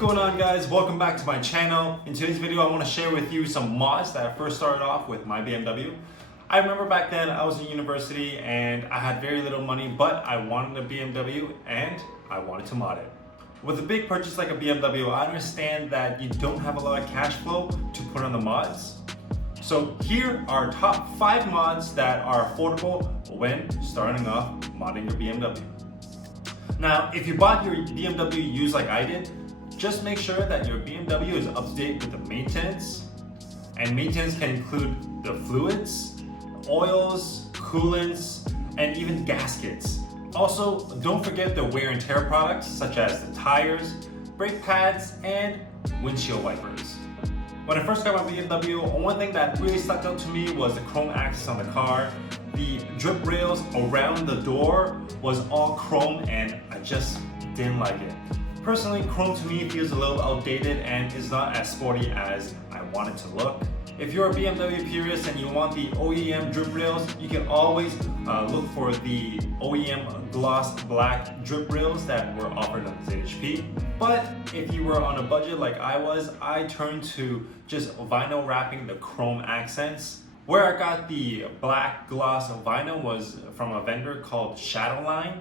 going on, guys? Welcome back to my channel. In today's video I want to share with you some mods that I first started off with my BMW. I remember back then I was in university and I had very little money, but I wanted a BMW and I wanted to mod it. With a big purchase like a BMW, I understand that you don't have a lot of cash flow to put on the mods. So here are top 5 mods that are affordable when starting off modding your BMW. Now, if you bought your BMW used like I did, just make sure that your BMW is up to date with the maintenance. And maintenance can include the fluids, oils, coolants, and even gaskets. Also, don't forget the wear and tear products such as the tires, brake pads, and windshield wipers. When I first got my BMW, one thing that really stuck out to me was the chrome accents on the car. The drip rails around the door was all chrome and I just didn't like it. Personally, chrome to me feels a little outdated and is not as sporty as I want it to look. If you're a BMW purist and you want the OEM drip rails, you can always look for the OEM gloss black drip rails that were offered on ZHP. But if you were on a budget like I was, I turned to just vinyl wrapping the chrome accents. Where I got the black gloss vinyl was from a vendor called Shadowline.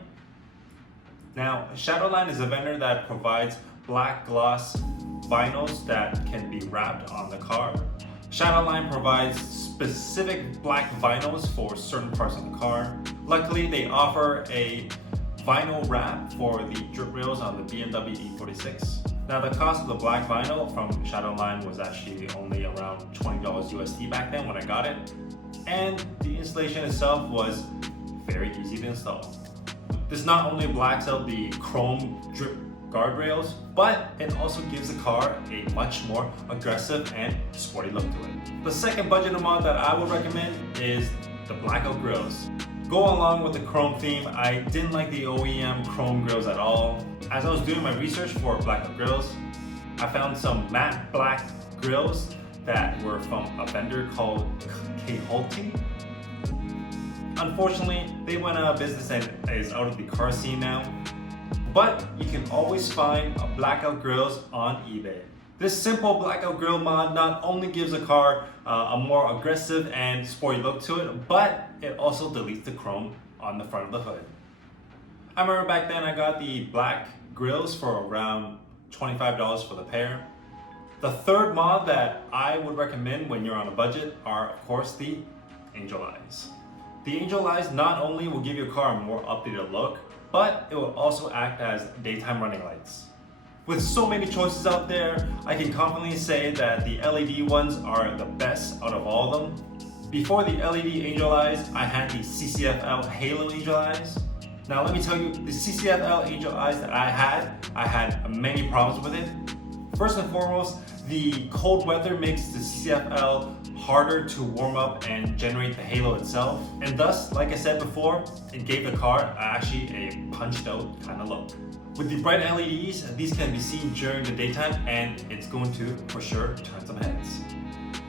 Now, Shadowline is a vendor that provides black gloss vinyls that can be wrapped on the car. Shadowline provides specific black vinyls for certain parts of the car. Luckily, they offer a vinyl wrap for the drip rails on the BMW E46. Now, the cost of the black vinyl from Shadowline was actually only around $20 USD back then when I got it. And the installation itself was very easy to install. This not only blacks out the chrome drip guardrails, but it also gives the car a much more aggressive and sporty look to it. The second budget mod that I would recommend is the Blackout grills. Go along with the chrome theme, I didn't like the OEM chrome grills at all. As I was doing my research for Blackout grills, I found some matte black grills that were from a vendor called K-Hulti. Unfortunately, they went out of business and is out of the car scene now. But you can always find Blackout grills on eBay. This simple Blackout grill mod not only gives a car a more aggressive and sporty look to it, but it also deletes the chrome on the front of the hood. I remember back then I got the black grills for around $25 for the pair. The third mod that I would recommend when you're on a budget are, of course, the Angel Eyes. The Angel Eyes not only will give your car a more updated look, but it will also act as daytime running lights. With so many choices out there, I can confidently say that the LED ones are the best out of all of them. Before the LED Angel Eyes, I had the CCFL Halo Angel Eyes. Now let me tell you, the CCFL Angel Eyes that I had many problems with it. First and foremost, the cold weather makes the CCFL harder to warm up and generate the halo itself, and thus, like I said before, it gave the car actually a punched out kind of look. With the bright LEDs, these can be seen during the daytime and it's going to, for sure, turn some heads.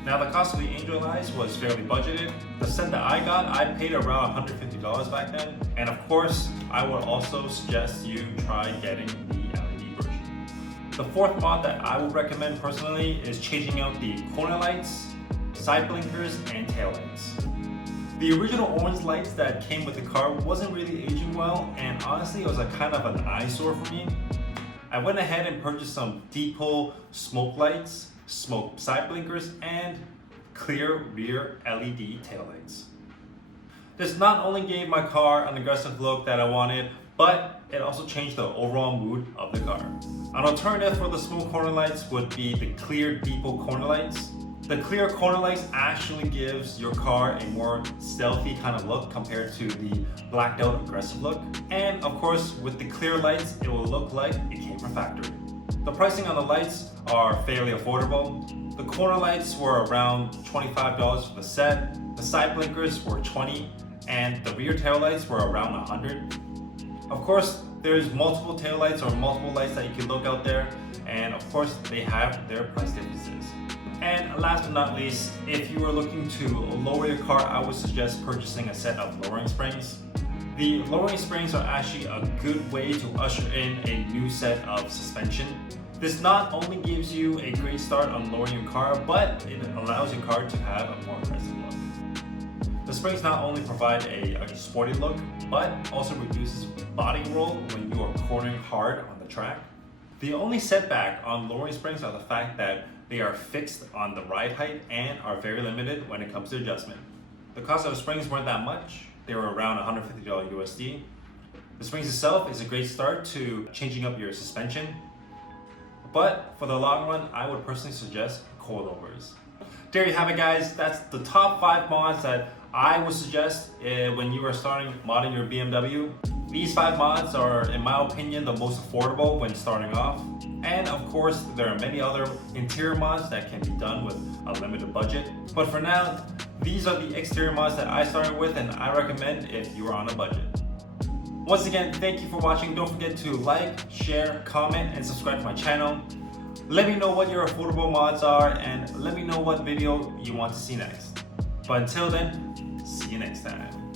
Now, the cost of the Angel Eyes was fairly budgeted. The set that I got, I paid around $150 back then, and of course, I would also suggest you try getting the LED version. The fourth mod that I would recommend personally is changing out the corner lights, side blinkers, and tail lights. The original orange lights that came with the car wasn't really aging well, and honestly it was a kind of an eyesore for me. I went ahead and purchased some depot smoke lights, smoke side blinkers, and clear rear LED tail lights. This not only gave my car an aggressive look that I wanted, but it also changed the overall mood of the car. An alternative for the smoke corner lights would be the clear depot corner lights. The clear corner lights actually gives your car a more stealthy kind of look compared to the blacked out aggressive look. And of course, with the clear lights, it will look like it came from factory. The pricing on the lights are fairly affordable. The corner lights were around $25 for the set, the side blinkers were $20, and the rear tail lights were around $100. Of course, there's multiple tail lights or multiple lights that you can look out there, and of course, they have their price differences. And last but not least, if you are looking to lower your car, I would suggest purchasing a set of lowering springs. The lowering springs are actually a good way to usher in a new set of suspension. This not only gives you a great start on lowering your car, but it allows your car to have a more aggressive look. The springs not only provide a sporty look, but also reduces body roll when you are cornering hard on the track. The only setback on lowering springs are the fact that they are fixed on the ride height and are very limited when it comes to adjustment. The cost of the springs weren't that much. They were around $150 USD. The springs itself is a great start to changing up your suspension. But for the long run, I would personally suggest coilovers. There you have it, guys. That's the top 5 mods that I would suggest when you are starting modding your BMW. These 5 mods are, in my opinion, the most affordable when starting off. And of course, there are many other interior mods that can be done with a limited budget. But for now, these are the exterior mods that I started with and I recommend if you are on a budget. Once again, thank you for watching. Don't forget to like, share, comment, and subscribe to my channel. Let me know what your affordable mods are and let me know what video you want to see next. But until then, see you next time.